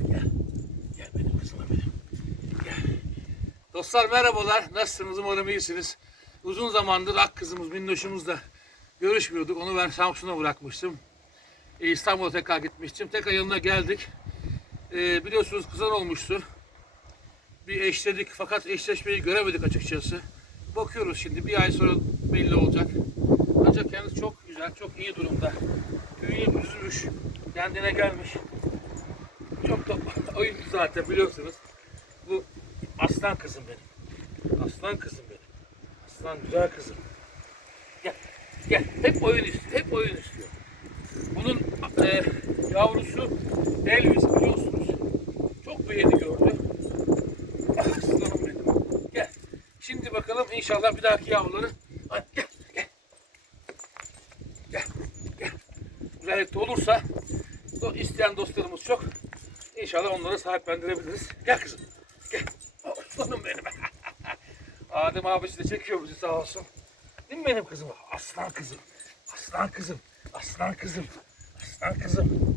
Gel. Gel benim kızıma benim. Gel. Dostlar merhabalar. Nasılsınız? Umarım iyisiniz. Uzun zamandır ak kızımız, minnoşumuzla görüşmüyorduk. Onu ben Samsun'a bırakmıştım. E, İstanbul'a tekrar gitmiştim. Tekrar yanına geldik. E, biliyorsunuz kızan olmuştu. Bir eşledik fakat eşleşmeyi göremedik açıkçası. Bakıyoruz şimdi bir ay sonra belli olacak. Ancak kendisi çok güzel, çok iyi durumda. Büyüyüp üzülmüş, kendine gelmiş. Oyuncu zaten biliyorsunuz. Bu aslan kızım benim. Aslan kızım benim. Aslan güzel kızım. Gel, gel. Hep oyun istiyor, hep oyun istiyor. Bunun e, yavrusu Elvis biliyorsunuz. Çok beğeni gördü. Aslanım benim. Gel. Şimdi bakalım inşallah bir dahaki yavruları. Hadi gel, gel. Gel, gel. Güzellikte olursa isteyen dostlarımız çok. İnşallah onları sahiplendirebiliriz. Gel kızım. Gel. Aslanım benim. Adem abisi de çekiyor bizi sağ olsun. Değil mi benim kızım? Aslan kızım. Aslan kızım. Aslan kızım. Aslan kızım.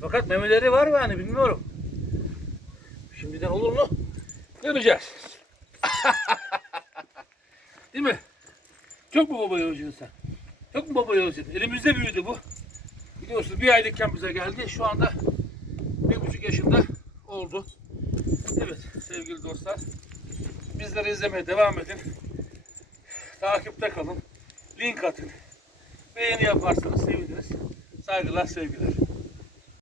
Fakat memeleri var mı hani bilmiyorum. Şimdiden olur mu? Göreceğiz. Değil mi? Çok mu babayı özledin sen? Çok mu babayı özledin? Elimizde büyüdü bu. Biliyorsunuz bir aylıkken bize geldi. Şu anda bir buçuk yaşında oldu. Evet sevgili dostlar. Bizleri izlemeye devam edin. Takipte kalın. Link atın. Beğeni yaparsanız seviniriz. Saygılar, sevgiler.